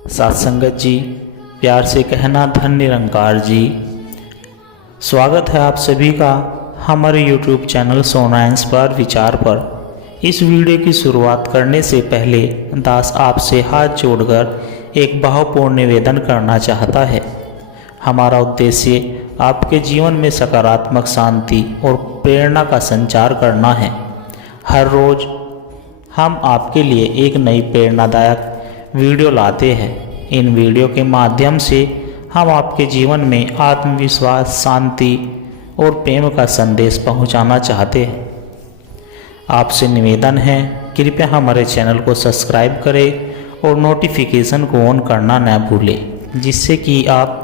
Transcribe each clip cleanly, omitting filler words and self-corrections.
साथ संगत जी, प्यार से कहना धन निरंकार जी। स्वागत है आप सभी का हमारे YouTube चैनल सोना इंस्पायर विचार पर। इस वीडियो की शुरुआत करने से पहले दास आपसे हाथ जोड़कर एक भावपूर्ण निवेदन करना चाहता है। हमारा उद्देश्य आपके जीवन में सकारात्मक शांति और प्रेरणा का संचार करना है। हर रोज़ हम आपके लिए एक नई प्रेरणादायक वीडियो लाते हैं। इन वीडियो के माध्यम से हम आपके जीवन में आत्मविश्वास, शांति और प्रेम का संदेश पहुंचाना चाहते हैं। आपसे निवेदन है, कृपया हमारे चैनल को सब्सक्राइब करें और नोटिफिकेशन को ऑन करना न भूलें, जिससे कि आप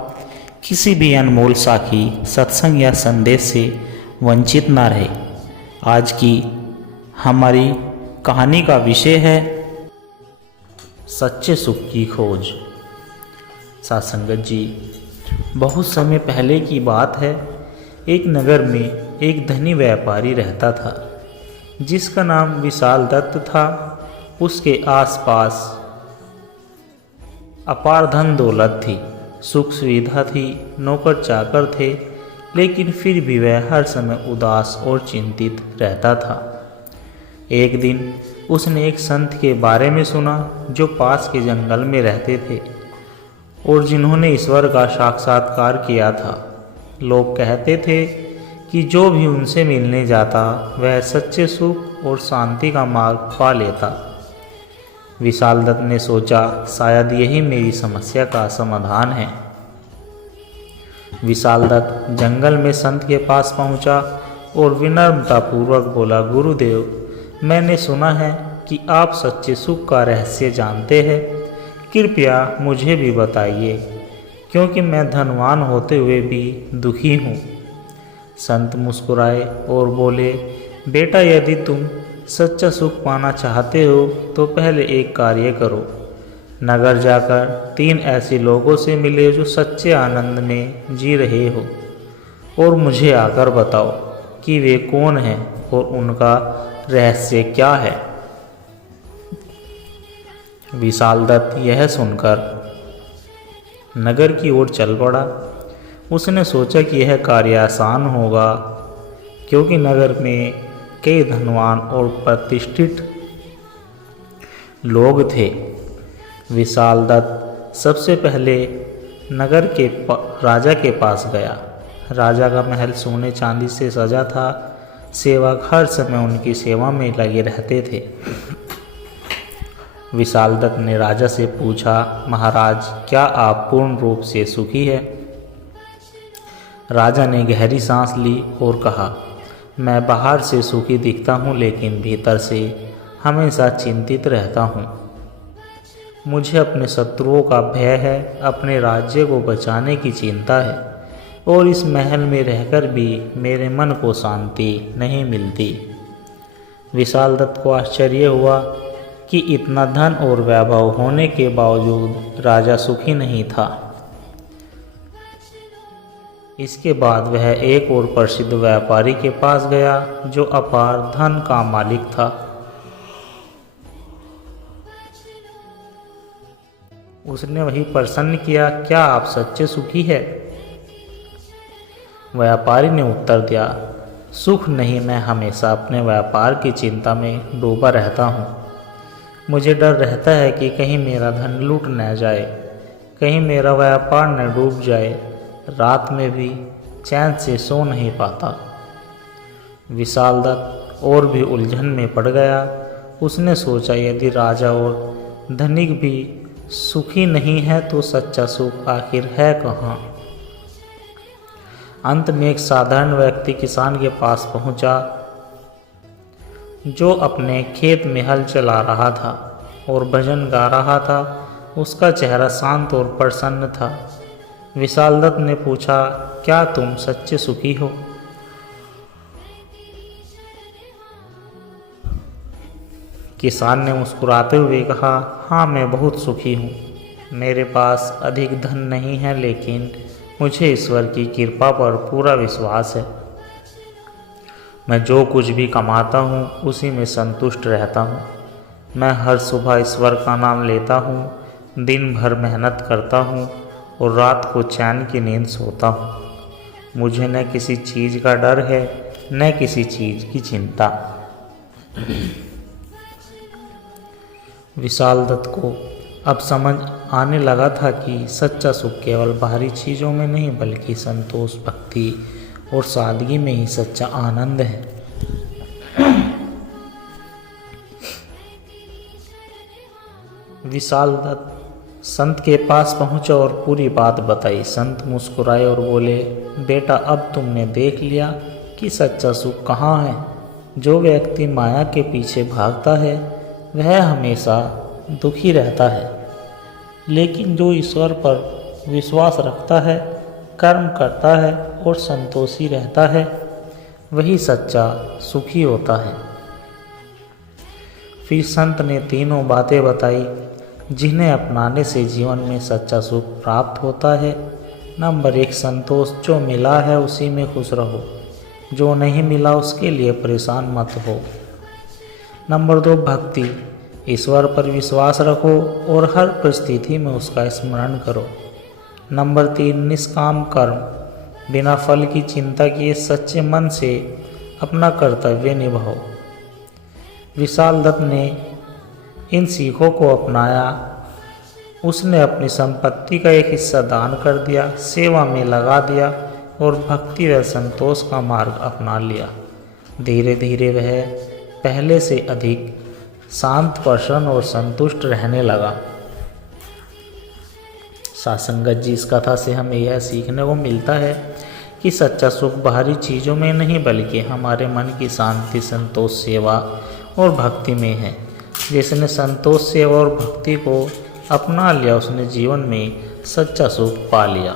किसी भी अनमोल साखी, सत्संग या संदेश से वंचित न रहे। आज की हमारी कहानी का विषय है सच्चे सुख की खोज। साथ संगत जी, बहुत समय पहले की बात है। एक नगर में एक धनी व्यापारी रहता था जिसका नाम विशाल दत्त था। उसके आसपास अपार धन दौलत थी, सुख सुविधा थी, नौकर चाकर थे, लेकिन फिर भी वह हर समय उदास और चिंतित रहता था। एक दिन उसने एक संत के बारे में सुना जो पास के जंगल में रहते थे और जिन्होंने ईश्वर का साक्षात्कार किया था। लोग कहते थे कि जो भी उनसे मिलने जाता वह सच्चे सुख और शांति का मार्ग पा लेता। विशाल दत्त ने सोचा, शायद यही मेरी समस्या का समाधान है। विशाल दत्त जंगल में संत के पास पहुंचा और विनम्रतापूर्वक बोला, गुरुदेव, मैंने सुना है कि आप सच्चे सुख का रहस्य जानते हैं। कृपया मुझे भी बताइए, क्योंकि मैं धनवान होते हुए भी दुखी हूँ। संत मुस्कुराए और बोले, बेटा, यदि तुम सच्चा सुख पाना चाहते हो तो पहले एक कार्य करो। नगर जाकर 3 ऐसे लोगों से मिले जो सच्चे आनंद में जी रहे हो और मुझे आकर बताओ कि वे कौन हैं और उनका रहस्य क्या है। विशाल दत्त यह सुनकर नगर की ओर चल पड़ा। उसने सोचा कि यह कार्य आसान होगा, क्योंकि नगर में कई धनवान और प्रतिष्ठित लोग थे। विशाल दत्त सबसे पहले नगर के राजा के पास गया। राजा का महल सोने चांदी से सजा था। सेवक हर समय उनकी सेवा में लगे रहते थे। विशाल दत्त ने राजा से पूछा, महाराज, क्या आप पूर्ण रूप से सुखी हैं? राजा ने गहरी सांस ली और कहा, मैं बाहर से सुखी दिखता हूँ, लेकिन भीतर से हमेशा चिंतित रहता हूँ। मुझे अपने शत्रुओं का भय है, अपने राज्य को बचाने की चिंता है और इस महल में रहकर भी मेरे मन को शांति नहीं मिलती। विशाल दत्त को आश्चर्य हुआ कि इतना धन और वैभव होने के बावजूद राजा सुखी नहीं था। इसके बाद वह एक और प्रसिद्ध व्यापारी के पास गया जो अपार धन का मालिक था। उसने वही प्रश्न किया, क्या आप सच्चे सुखी हैं? व्यापारी ने उत्तर दिया, सुख नहीं, मैं हमेशा अपने व्यापार की चिंता में डूबा रहता हूँ। मुझे डर रहता है कि कहीं मेरा धन लूट न जाए, कहीं मेरा व्यापार न डूब जाए। रात में भी चैन से सो नहीं पाता। विशाल दत्त और भी उलझन में पड़ गया। उसने सोचा, यदि राजा और धनिक भी सुखी नहीं है तो सच्चा सुख आखिर है कहाँ? अंत में एक साधारण व्यक्ति किसान के पास पहुंचा जो अपने खेत में हल चला रहा था और भजन गा रहा था। उसका चेहरा शांत और प्रसन्न था। विशाल दत्त ने पूछा, क्या तुम सच्चे सुखी हो? किसान ने मुस्कुराते हुए कहा, हाँ, मैं बहुत सुखी हूँ। मेरे पास अधिक धन नहीं है, लेकिन मुझे ईश्वर की कृपा पर पूरा विश्वास है। मैं जो कुछ भी कमाता हूँ उसी में संतुष्ट रहता हूँ। मैं हर सुबह ईश्वर का नाम लेता हूँ। दिन भर मेहनत करता हूँ और रात को चैन की नींद सोता हूँ। मुझे न किसी चीज़ का डर है न किसी चीज़ की चिंता। विशाल दत्त को अब समझ आने लगा था कि सच्चा सुख केवल बाहरी चीज़ों में नहीं बल्कि संतोष, भक्ति और सादगी में ही सच्चा आनंद है। विशाल दत्त संत के पास पहुंचा और पूरी बात बताई। संत मुस्कुराए और बोले, बेटा अब तुमने देख लिया कि सच्चा सुख कहाँ है। जो व्यक्ति माया के पीछे भागता है वह हमेशा दुखी रहता है, लेकिन जो ईश्वर पर विश्वास रखता है, कर्म करता है और संतोषी रहता है वही सच्चा सुखी होता है। फिर संत ने तीनों बातें बताई जिन्हें अपनाने से जीवन में सच्चा सुख प्राप्त होता है। नंबर 1, संतोष। जो मिला है उसी में खुश रहो, जो नहीं मिला उसके लिए परेशान मत हो। नंबर 2, भक्ति। ईश्वर पर विश्वास रखो और हर परिस्थिति में उसका स्मरण करो। नंबर 3, निष्काम कर्म। बिना फल की चिंता किए सच्चे मन से अपना कर्तव्य निभाओ। विशाल दत्त ने इन सीखों को अपनाया। उसने अपनी संपत्ति का एक हिस्सा दान कर दिया, सेवा में लगा दिया और भक्ति व संतोष का मार्ग अपना लिया। धीरे धीरे वह पहले से अधिक शांत, प्रसन्न और संतुष्ट रहने लगा। साथ संगत जी, इस कथा से हमें यह सीखने को मिलता है कि सच्चा सुख बाहरी चीज़ों में नहीं बल्कि हमारे मन की शांति, संतोष, सेवा और भक्ति में है। जिसने संतोष, सेवा और भक्ति को अपना लिया उसने जीवन में सच्चा सुख पा लिया।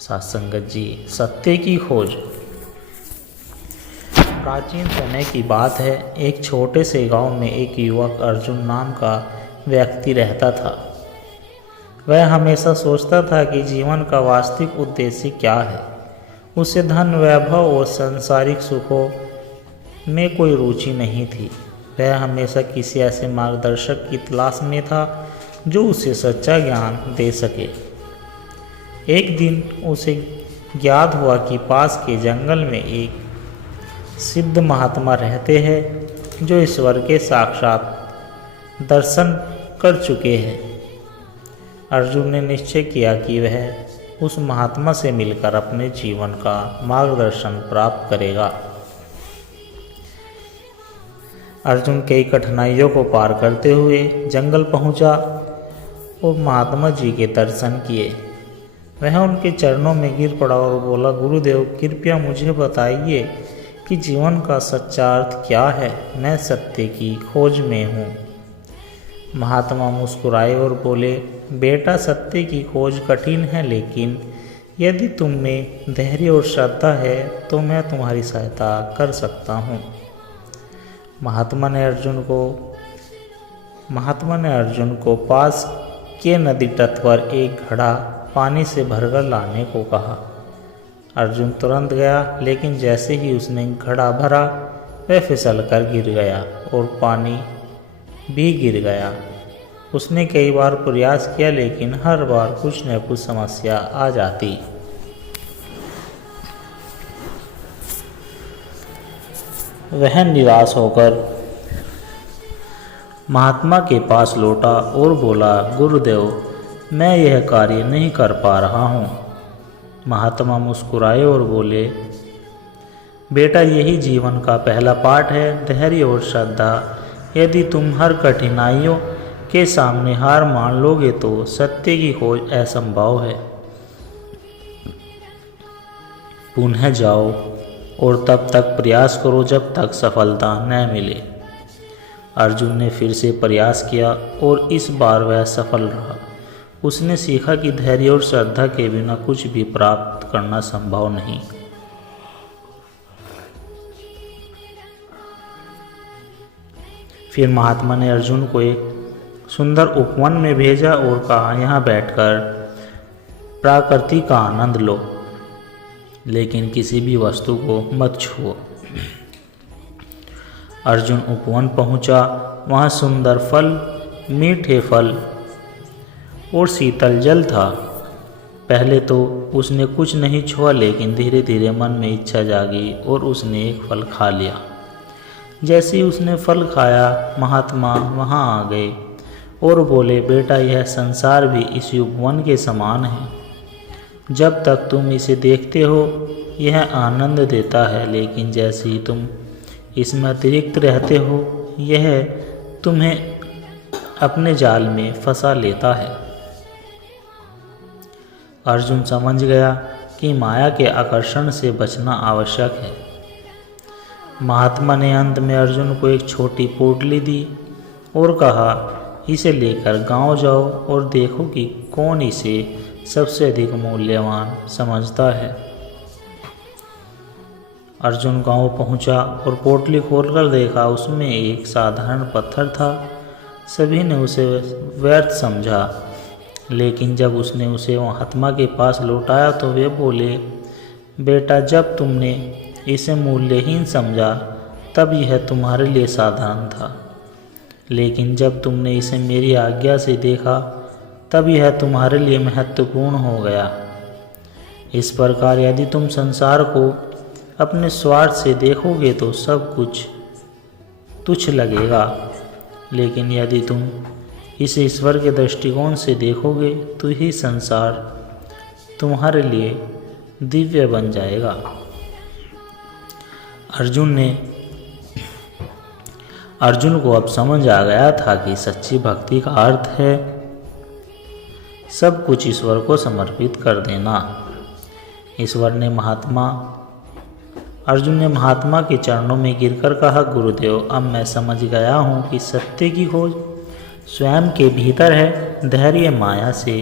साथ संगत जी, सत्य की खोज। प्राचीन समय की बात है। एक छोटे से गांव में एक युवक अर्जुन नाम का व्यक्ति रहता था। वह हमेशा सोचता था कि जीवन का वास्तविक उद्देश्य क्या है। उसे धन, वैभव और सांसारिक सुखों में कोई रुचि नहीं थी। वह हमेशा किसी ऐसे मार्गदर्शक की तलाश में था जो उसे सच्चा ज्ञान दे सके। एक दिन उसे ज्ञात हुआ कि पास के जंगल में एक सिद्ध महात्मा रहते हैं जो ईश्वर के साक्षात दर्शन कर चुके हैं। अर्जुन ने निश्चय किया कि वह उस महात्मा से मिलकर अपने जीवन का मार्गदर्शन प्राप्त करेगा। अर्जुन कई कठिनाइयों को पार करते हुए जंगल पहुंचा और महात्मा जी के दर्शन किए। वह उनके चरणों में गिर पड़ा और बोला, गुरुदेव कृपया मुझे बताइए कि जीवन का सच्चा अर्थ क्या है। मैं सत्य की खोज में हूँ। महात्मा मुस्कुराए और बोले, बेटा सत्य की खोज कठिन है, लेकिन यदि तुम में धैर्य और श्रद्धा है तो मैं तुम्हारी सहायता कर सकता हूँ। महात्मा ने अर्जुन को पास के नदी तट पर एक घड़ा पानी से भरकर लाने को कहा। अर्जुन तुरंत गया, लेकिन जैसे ही उसने घड़ा भरा वह फिसलकर गिर गया और पानी भी गिर गया। उसने कई बार प्रयास किया, लेकिन हर बार कुछ न कुछ समस्या आ जाती। वह निराश होकर महात्मा के पास लौटा और बोला, गुरुदेव मैं यह कार्य नहीं कर पा रहा हूँ। महात्मा मुस्कुराए और बोले, बेटा यही जीवन का पहला पाठ है, धैर्य और श्रद्धा। यदि तुम हर कठिनाइयों के सामने हार मान लोगे तो सत्य की खोज असंभव है। पुनः जाओ और तब तक प्रयास करो जब तक सफलता न मिले। अर्जुन ने फिर से प्रयास किया और इस बार वह सफल रहा। उसने सीखा कि धैर्य और श्रद्धा के बिना कुछ भी प्राप्त करना संभव नहीं। फिर महात्मा ने अर्जुन को एक सुंदर उपवन में भेजा और कहा, यहाँ बैठकर प्रकृति का आनंद लो, लेकिन किसी भी वस्तु को मत छुओ। अर्जुन उपवन पहुंचा। वहाँ सुंदर फल, मीठे फल और शीतल जल था। पहले तो उसने कुछ नहीं छुआ, लेकिन धीरे धीरे मन में इच्छा जागी और उसने एक फल खा लिया। जैसे ही उसने फल खाया, महात्मा वहाँ आ गए और बोले, बेटा यह संसार भी इस उपवन के समान है। जब तक तुम इसे देखते हो यह आनंद देता है, लेकिन जैसे ही तुम इसमें अतिरिक्त रहते हो यह तुम्हें अपने जाल में फंसा लेता है। अर्जुन समझ गया कि माया के आकर्षण से बचना आवश्यक है। महात्मा ने अंत में अर्जुन को एक छोटी पोटली दी और कहा, इसे लेकर गांव जाओ और देखो कि कौन इसे सबसे अधिक मूल्यवान समझता है। अर्जुन गांव पहुंचा और पोटली खोलकर देखा, उसमें एक साधारण पत्थर था। सभी ने उसे व्यर्थ समझा, लेकिन जब उसने उसे महात्मा के पास लौटाया तो वे बोले, बेटा जब तुमने इसे मूल्यहीन समझा तब यह तुम्हारे लिए साधारण था, लेकिन जब तुमने इसे मेरी आज्ञा से देखा तब यह तुम्हारे लिए महत्वपूर्ण हो गया। इस प्रकार यदि तुम संसार को अपने स्वार्थ से देखोगे तो सब कुछ तुच्छ लगेगा, लेकिन यदि तुम इसे ईश्वर के दृष्टिकोण से देखोगे तो ही संसार तुम्हारे लिए दिव्य बन जाएगा। अर्जुन को अब समझ आ गया था कि सच्ची भक्ति का अर्थ है सब कुछ ईश्वर को समर्पित कर देना। अर्जुन ने महात्मा के चरणों में गिरकर कहा, गुरुदेव अब मैं समझ गया हूँ कि सत्य की खोज स्वयं के भीतर है। धैर्य माया से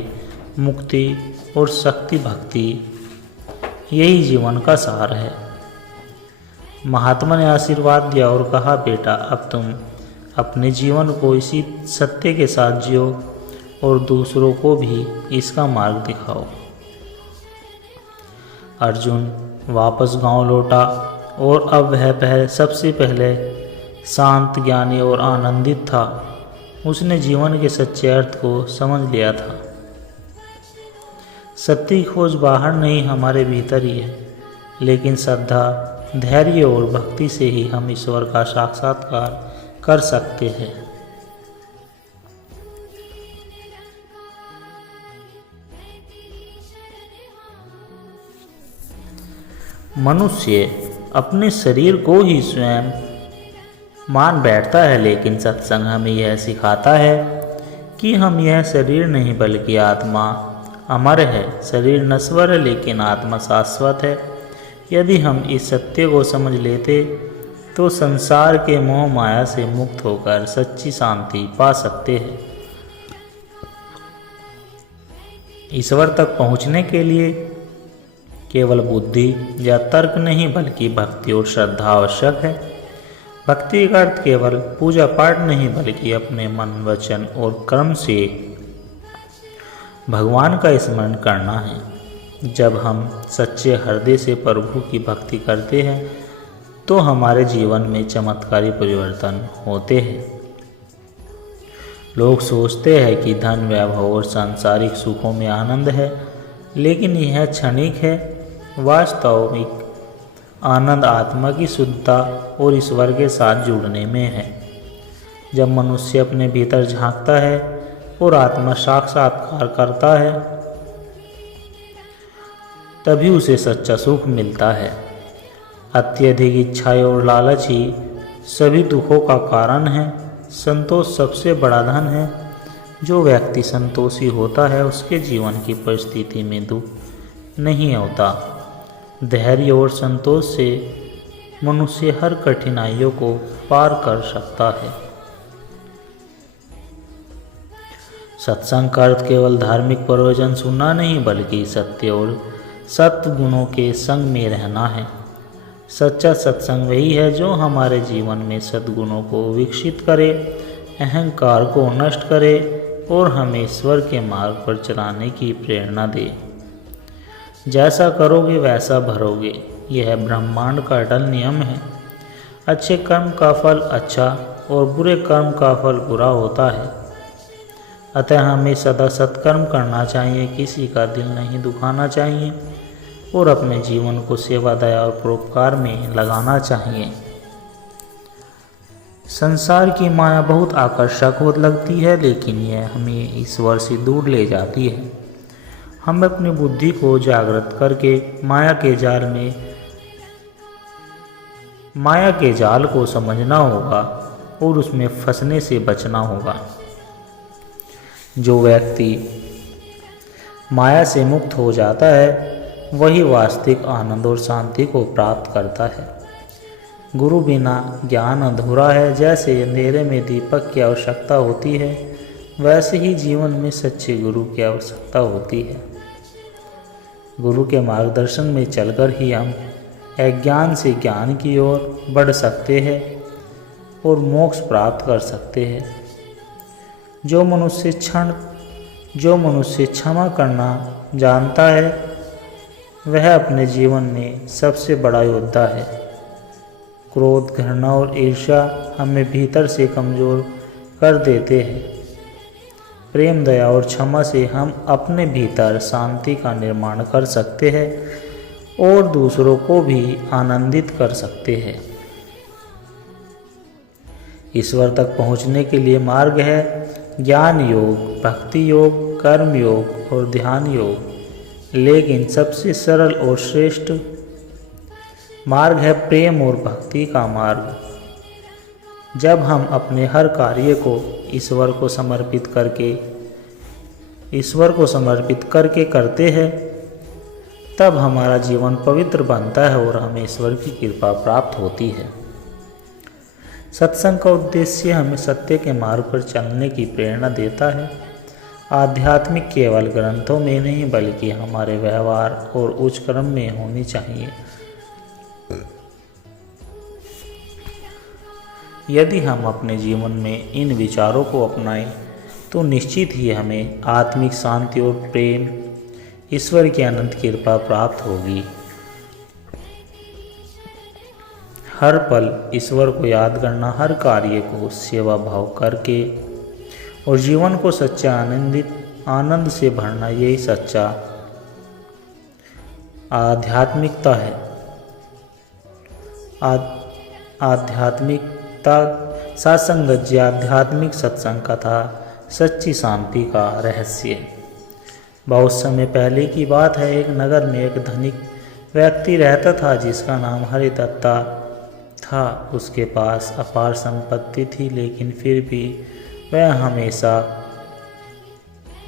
मुक्ति और शक्ति भक्ति, यही जीवन का सार है। महात्मा ने आशीर्वाद दिया और कहा, बेटा अब तुम अपने जीवन को इसी सत्य के साथ जियो और दूसरों को भी इसका मार्ग दिखाओ। अर्जुन वापस गांव लौटा और अब वह सबसे पहले शांत, ज्ञानी और आनंदित था। उसने जीवन के सच्चे अर्थ को समझ लिया था। सत्य की खोज बाहर नहीं, हमारे भीतर ही है, लेकिन श्रद्धा, धैर्य और भक्ति से ही हम ईश्वर का साक्षात्कार कर सकते हैं। मनुष्य अपने शरीर को ही स्वयं मान बैठता है, लेकिन सत्संग हमें यह सिखाता है कि हम यह शरीर नहीं बल्कि आत्मा अमर है। शरीर नश्वर है लेकिन आत्मा शाश्वत है। यदि हम इस सत्य को समझ लेते तो संसार के मोह माया से मुक्त होकर सच्ची शांति पा सकते हैं। ईश्वर तक पहुँचने के लिए केवल बुद्धि या तर्क नहीं बल्कि भक्ति और श्रद्धा आवश्यक है। भक्ति का अर्थ केवल पूजा पाठ नहीं बल्कि अपने मन, वचन और कर्म से भगवान का स्मरण करना है। जब हम सच्चे हृदय से प्रभु की भक्ति करते हैं तो हमारे जीवन में चमत्कारी परिवर्तन होते हैं। लोग सोचते हैं कि धन, वैभव और सांसारिक सुखों में आनंद है, लेकिन यह क्षणिक है। वास्तविक आनंद आत्मा की शुद्धता और ईश्वर के साथ जुड़ने में है। जब मनुष्य अपने भीतर झांकता है और आत्मा साक्षात्कार करता है तभी उसे सच्चा सुख मिलता है। अत्यधिक इच्छाएं और लालच ही सभी दुखों का कारण है। संतोष सबसे बड़ा धन है। जो व्यक्ति संतोषी होता है उसके जीवन की परिस्थिति में दुख नहीं होता। धैर्य और संतोष से मनुष्य हर कठिनाइयों को पार कर सकता है। सत्संग का अर्थ केवल धार्मिक प्रवचन सुनना नहीं बल्कि सत्य और सत्गुणों के संग में रहना है। सच्चा सत्संग वही है जो हमारे जीवन में सद्गुणों को विकसित करे, अहंकार को नष्ट करे और हमें ईश्वर के मार्ग पर चलाने की प्रेरणा दे। जैसा करोगे वैसा भरोगे, यह ब्रह्मांड का अटल नियम है। अच्छे कर्म का फल अच्छा और बुरे कर्म का फल बुरा होता है। अतः हमें सदा सत्कर्म करना चाहिए, किसी का दिल नहीं दुखाना चाहिए और अपने जीवन को सेवा, दया और परोपकार में लगाना चाहिए। संसार की माया बहुत आकर्षक हो लगती है, लेकिन यह हमें ईश्वर से दूर ले जाती है। हम अपनी बुद्धि को जागृत करके माया के जाल को समझना होगा और उसमें फंसने से बचना होगा। जो व्यक्ति माया से मुक्त हो जाता है वही वास्तविक आनंद और शांति को प्राप्त करता है। गुरु बिना ज्ञान अधूरा है। जैसे अंधेरे में दीपक की आवश्यकता होती है, वैसे ही जीवन में सच्चे गुरु की आवश्यकता होती है। गुरु के मार्गदर्शन में चलकर ही हम अज्ञान से ज्ञान की ओर बढ़ सकते हैं और मोक्ष प्राप्त कर सकते हैं। जो मनुष्य क्षमा करना जानता है वह अपने जीवन में सबसे बड़ा योद्धा है। क्रोध, घृणा और ईर्ष्या हमें भीतर से कमज़ोर कर देते हैं। प्रेम, दया और क्षमा से हम अपने भीतर शांति का निर्माण कर सकते हैं और दूसरों को भी आनंदित कर सकते हैं। ईश्वर तक पहुँचने के लिए मार्ग है ज्ञान योग, भक्ति योग, कर्म योग और ध्यान योग, लेकिन सबसे सरल और श्रेष्ठ मार्ग है प्रेम और भक्ति का मार्ग। जब हम अपने हर कार्य को ईश्वर को समर्पित करके करते हैं, तब हमारा जीवन पवित्र बनता है और हमें ईश्वर की कृपा प्राप्त होती है। सत्संग का उद्देश्य हमें सत्य के मार्ग पर चलने की प्रेरणा देता है। आध्यात्मिक केवल ग्रंथों में नहीं बल्कि हमारे व्यवहार और उच्च कर्म में होनी चाहिए। यदि हम अपने जीवन में इन विचारों को अपनाएं तो निश्चित ही हमें आत्मिक शांति और प्रेम, ईश्वर की अनंत कृपा प्राप्त होगी। हर पल ईश्वर को याद करना, हर कार्य को सेवा भाव करके और जीवन को सच्चा आनंद से भरना, यही सच्चा आध्यात्मिकता है। आध्यात्मिकता सत्संग, आध्यात्मिक सत्संग कथा सच्ची शांति का रहस्य। बहुत समय पहले की बात है, एक नगर में एक धनिक व्यक्ति रहता था जिसका नाम हरिदत्ता था। उसके पास अपार संपत्ति थी, लेकिन फिर भी वह हमेशा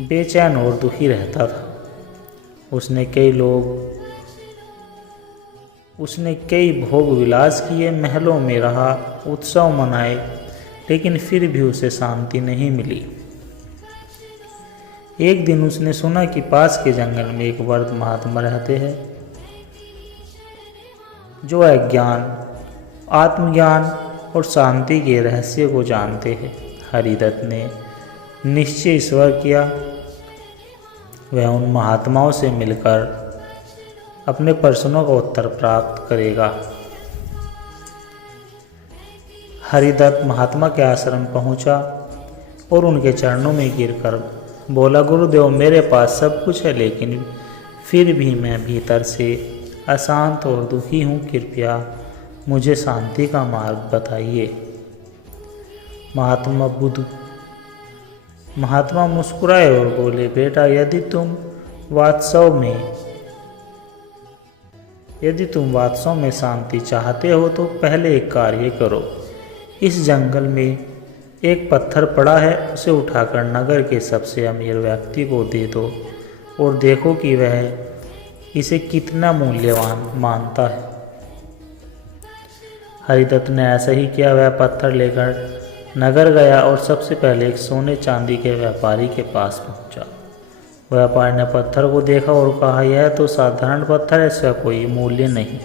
बेचैन और दुखी रहता था। उसने कई भोग विलास किए, महलों में रहा, उत्सव मनाए, लेकिन फिर भी उसे शांति नहीं मिली। एक दिन उसने सुना कि पास के जंगल में एक वृद्ध महात्मा रहते हैं जो आत्मज्ञान और शांति के रहस्य को जानते हैं। हरिदत्त ने निश्चय ईश्वर किया वह उन महात्माओं से मिलकर अपने प्रश्नों का उत्तर प्राप्त करेगा। हरिदत्त महात्मा के आश्रम पहुंचा और उनके चरणों में गिरकर बोला, गुरुदेव, मेरे पास सब कुछ है, लेकिन फिर भी मैं भीतर से अशांत और दुखी हूँ। कृपया मुझे शांति का मार्ग बताइए। महात्मा मुस्कुराए और बोले, बेटा, यदि तुम वास्तव में शांति चाहते हो तो पहले एक कार्य करो। इस जंगल में एक पत्थर पड़ा है, उसे उठाकर नगर के सबसे अमीर व्यक्ति को दे दो और देखो कि वह इसे कितना मूल्यवान मानता है। हरिदत्त ने ऐसा ही किया। वह पत्थर लेकर नगर गया और सबसे पहले एक सोने चांदी के व्यापारी के पास पहुंचा। व्यापारी ने पत्थर को देखा और कहा, यह तो साधारण पत्थर है, इसका कोई मूल्य नहीं।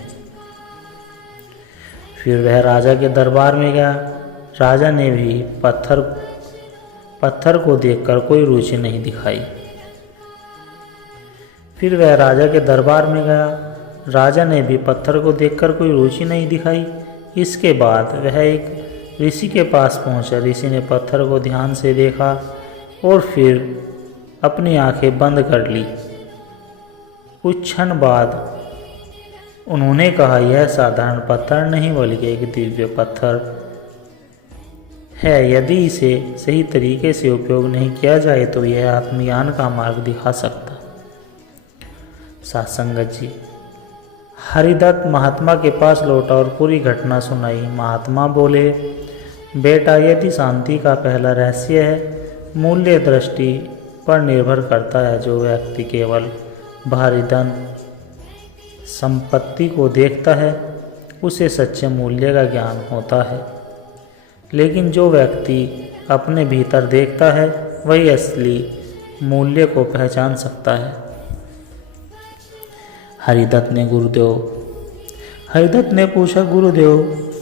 फिर वह राजा के दरबार में गया। राजा ने भी पत्थर को देखकर कोई रुचि नहीं दिखाई। फिर वह राजा के दरबार में गया। राजा ने भी पत्थर को देखकर कोई रुचि नहीं दिखाई। इसके बाद वह एक ऋषि के पास पहुंचा। ऋषि ने पत्थर को ध्यान से देखा और फिर अपनी आंखें बंद कर ली। कुछ क्षण बाद उन्होंने कहा, यह साधारण पत्थर नहीं बल्कि एक दिव्य पत्थर है। यदि इसे सही तरीके से उपयोग नहीं किया जाए तो यह आत्मज्ञान का मार्ग दिखा सकता। सत्संगत जी। हरिदत्त महात्मा के पास लौटा और पूरी घटना सुनाई। महात्मा बोले, बेटा, यदि शांति का पहला रहस्य है, मूल्य दृष्टि पर निर्भर करता है। जो व्यक्ति केवल बाहरी धन संपत्ति को देखता है उसे सच्चे मूल्य का ज्ञान होता है, लेकिन जो व्यक्ति अपने भीतर देखता है वही असली मूल्य को पहचान सकता है। हरिदत्त ने पूछा, गुरुदेव,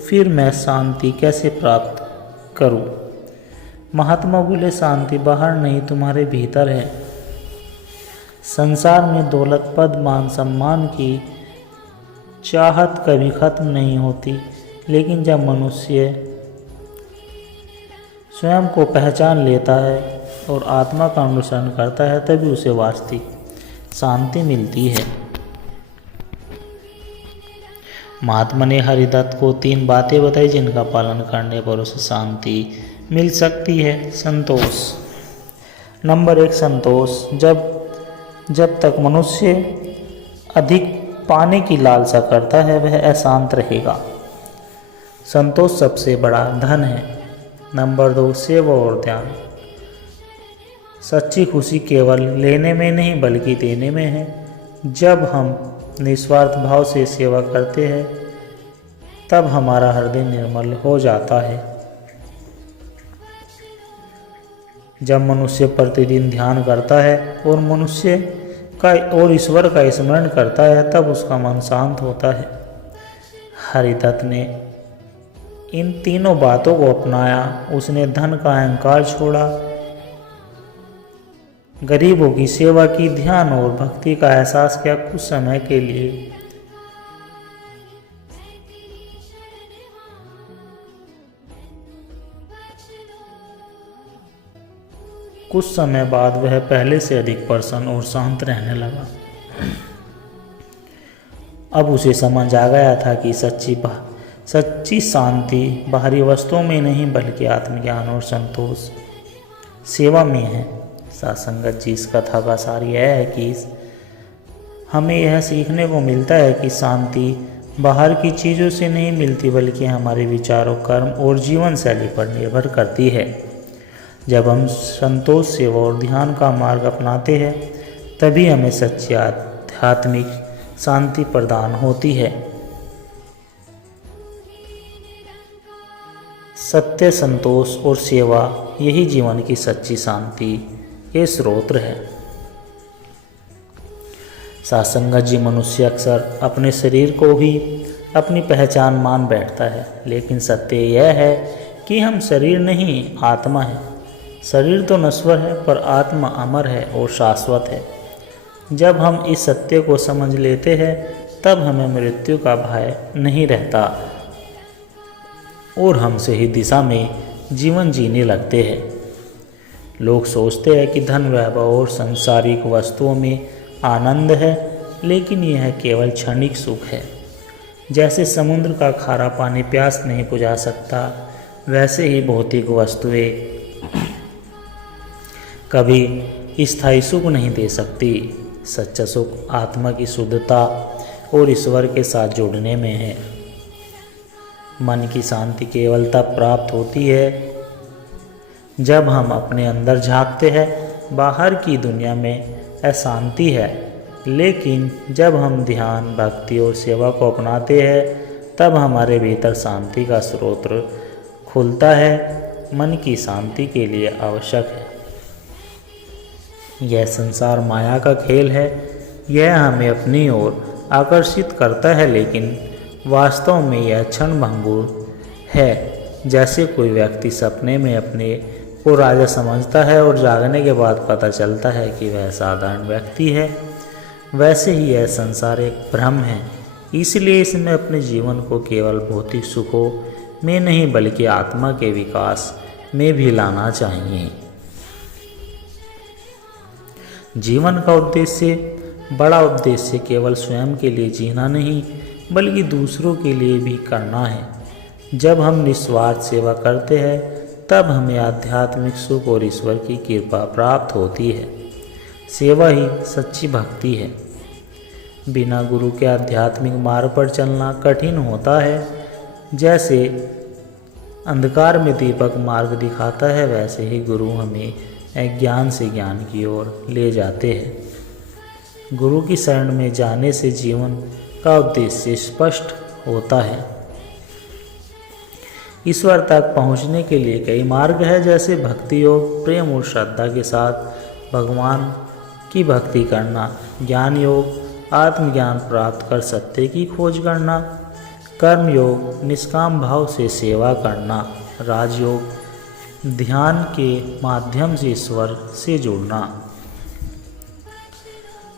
फिर मैं शांति कैसे प्राप्त करूं? महात्मा बोले, शांति बाहर नहीं, तुम्हारे भीतर है। संसार में दौलत, पद, मान, सम्मान की चाहत कभी खत्म नहीं होती, लेकिन जब मनुष्य स्वयं को पहचान लेता है और आत्मा का अनुसरण करता है तभी उसे वास्तविक शांति मिलती है। महात्मा ने हरिदत्त को 3 बातें बताई जिनका पालन करने पर उसे शांति मिल सकती है। संतोष। नंबर 1, संतोष। जब तक मनुष्य अधिक पाने की लालसा करता है वह अशांत रहेगा। संतोष सबसे बड़ा धन है। नंबर 2, सेवा और ध्यान। सच्ची खुशी केवल लेने में नहीं बल्कि देने में है। जब हम निस्वार्थ भाव से सेवा करते हैं तब हमारा हृदय निर्मल हो जाता है। जब मनुष्य प्रतिदिन ध्यान करता है और ईश्वर का स्मरण करता है तब उसका मन शांत होता है। हरिदत्त ने इन तीनों बातों को अपनाया। उसने धन का अहंकार छोड़ा, गरीबों की सेवा की, ध्यान और भक्ति का एहसास किया। कुछ समय के लिए कुछ समय बाद वह पहले से अधिक प्रसन्न और शांत रहने लगा। अब उसे समझ आ गया था कि सच्ची शांति बाहरी वस्तुओं में नहीं बल्कि आत्मज्ञान और संतोष सेवा में है। सत्संगत जी, इस कथा का सार यह है कि हमें यह सीखने को मिलता है कि शांति बाहर की चीज़ों से नहीं मिलती बल्कि हमारे विचारों, कर्म और जीवन शैली पर निर्भर करती है। जब हम संतोष, सेवा और ध्यान का मार्ग अपनाते हैं तभी हमें सच्ची आध्यात्मिक शांति प्रदान होती है। सत्य, संतोष और सेवा यही जीवन की सच्ची शांति के स्रोत है। सत्संगत जी, मनुष्य अक्सर अपने शरीर को ही अपनी पहचान मान बैठता है, लेकिन सत्य यह है कि हम शरीर नहीं, आत्मा है। शरीर तो नश्वर है पर आत्मा अमर है और शाश्वत है। जब हम इस सत्य को समझ लेते हैं तब हमें मृत्यु का भय नहीं रहता और हम सही दिशा में जीवन जीने लगते हैं। लोग सोचते हैं कि धन, वैभव और सांसारिक वस्तुओं में आनंद है, लेकिन यह केवल क्षणिक सुख है। जैसे समुद्र का खारा पानी प्यास नहीं बुझा सकता, वैसे ही भौतिक वस्तुएं कभी स्थायी सुख नहीं दे सकती। सच्चा सुख आत्मा की शुद्धता और ईश्वर के साथ जुड़ने में है। मन की शांति केवल तब प्राप्त होती है जब हम अपने अंदर झांकते हैं। बाहर की दुनिया में अशांति है, लेकिन जब हम ध्यान, भक्ति और सेवा को अपनाते हैं तब हमारे भीतर शांति का स्रोत खुलता है। मन की शांति के लिए आवश्यक है। यह संसार माया का खेल है। यह हमें अपनी ओर आकर्षित करता है, लेकिन वास्तव में यह क्षणभंगुर है। जैसे कोई व्यक्ति सपने में अपने को राजा समझता है और जागने के बाद पता चलता है कि वह साधारण व्यक्ति है, वैसे ही यह संसार एक भ्रम है। इसलिए इसमें अपने जीवन को केवल भौतिक सुखों में नहीं बल्कि आत्मा के विकास में भी लाना चाहिए। जीवन का उद्देश्य, बड़ा उद्देश्य केवल स्वयं के लिए जीना नहीं बल्कि दूसरों के लिए भी करना है। जब हम निस्वार्थ सेवा करते हैं तब हमें आध्यात्मिक सुख और ईश्वर की कृपा प्राप्त होती है। सेवा ही सच्ची भक्ति है। बिना गुरु के आध्यात्मिक मार्ग पर चलना कठिन होता है। जैसे अंधकार में दीपक मार्ग दिखाता है, वैसे ही गुरु हमें अज्ञान से ज्ञान की ओर ले जाते हैं। गुरु की शरण में जाने से जीवन का उद्देश्य स्पष्ट होता है। ईश्वर तक पहुंचने के लिए कई मार्ग है, जैसे भक्ति योग, प्रेम और श्रद्धा के साथ भगवान की भक्ति करना, ज्ञान योग, आत्मज्ञान प्राप्त कर सत्य की खोज करना, कर्म योग, निष्काम भाव से सेवा करना, राजयोग, ध्यान के माध्यम से ईश्वर से जुड़ना।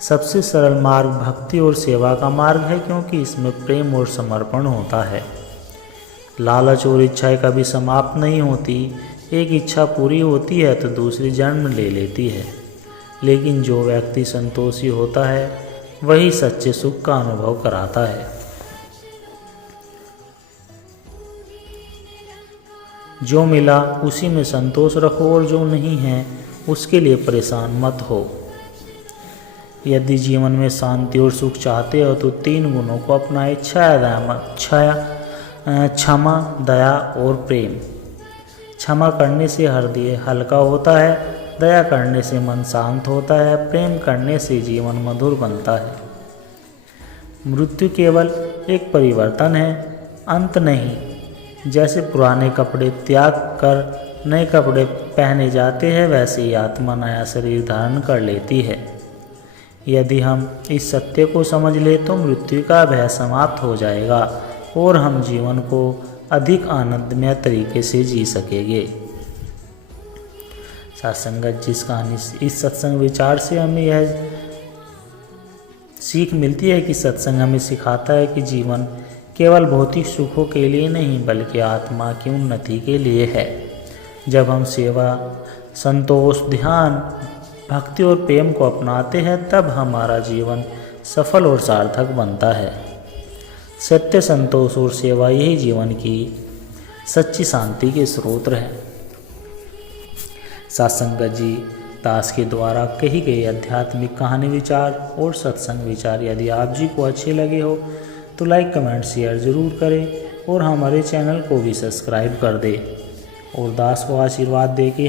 सबसे सरल मार्ग भक्ति और सेवा का मार्ग है, क्योंकि इसमें प्रेम और समर्पण होता है। लालच और इच्छाएं कभी समाप्त नहीं होती। एक इच्छा पूरी होती है तो दूसरी जन्म ले लेती है, लेकिन जो व्यक्ति संतोषी होता है वही सच्चे सुख का अनुभव कराता है। जो मिला उसी में संतोष रखो और जो नहीं है उसके लिए परेशान मत हो। यदि जीवन में शांति और सुख चाहते हो तो 3 गुणों को अपनाएं: क्षमा, दया और प्रेम। क्षमा करने से हृदय हल्का होता है, दया करने से मन शांत होता है, प्रेम करने से जीवन मधुर बनता है। मृत्यु केवल एक परिवर्तन है, अंत नहीं। जैसे पुराने कपड़े त्याग कर नए कपड़े पहने जाते हैं, वैसे ही आत्मा नया शरीर धारण कर लेती है। यदि हम इस सत्य को समझ ले तो मृत्यु का भय समाप्त हो जाएगा और हम जीवन को अधिक आनंदमय तरीके से जी सकेंगे। सत्संगत जिस कहानी, इस सत्संग विचार से हमें यह सीख मिलती है कि सत्संग हमें सिखाता है कि जीवन केवल भौतिक सुखों के लिए नहीं बल्कि आत्मा की उन्नति के लिए है। जब हम सेवा, संतोष, ध्यान, भक्ति और प्रेम को अपनाते हैं तब हमारा जीवन सफल और सार्थक बनता है। सत्य, संतोष और सेवा यही जीवन की सच्ची शांति के स्रोत है। सत्संगत जी दास के द्वारा कही गई आध्यात्मिक कहानी विचार और सत्संग विचार यदि आप जी को अच्छे लगे हो तो लाइक, कमेंट, शेयर जरूर करें और हमारे चैनल को भी सब्सक्राइब कर दें और दास को आशीर्वाद दे के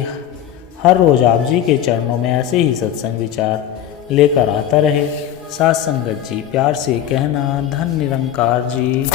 हर रोज़ आप जी के चरणों में ऐसे ही सत्संग विचार लेकर आता रहे। सत्संगत जी प्यार से कहना, धन निरंकार जी।